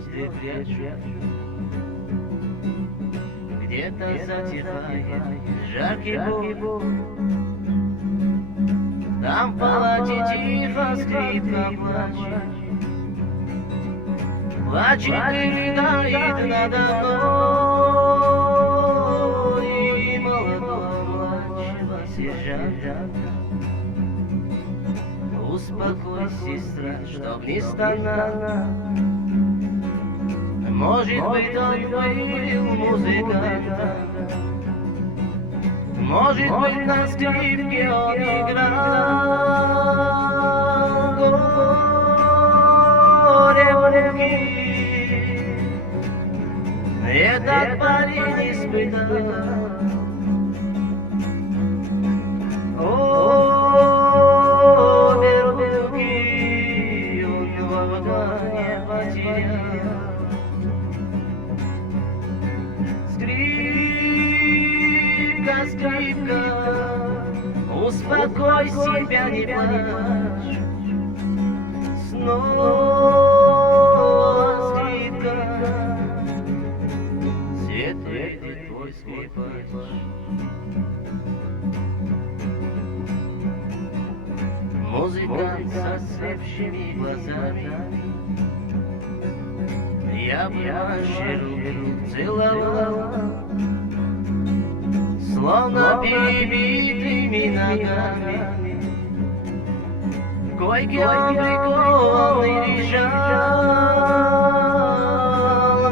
звезды прячут. Где-то затихает жаркий бой, там в палате тихо скрипка плачет. Плачет и рыдает надо мной, и молодого младшего сержанта. Успокойся, сестра, чтоб не стонала. Может быть, он был музыкантом, может быть, на скрипке он играл. Горе муки этот парень испытал. Верблюки он во вдане потерял. Скрипка, скрипка, успокой себя, не плачь. Снова скрипка, светлый твой скрипач. Музыкант со слепшими глазами, я бы ваши руки целовал, словно перебитыми ногами. К койке он прикованный лежал,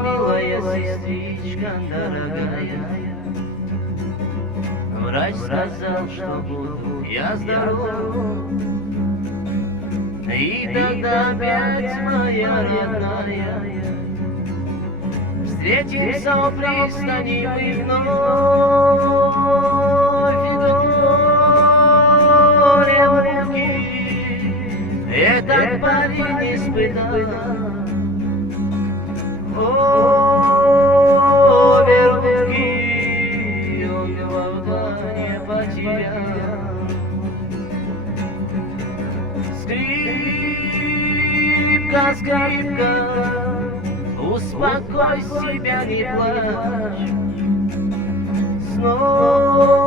милая сестричка дорогая. Врач сказал, что буду я здоров, и тогда опять моя родная встретимся у пристани мы вновь. Горе муки этот парень испытал. Верблюки он во вдане потерял. Скрипка, скрипка, успокой себя, не плачь. Снова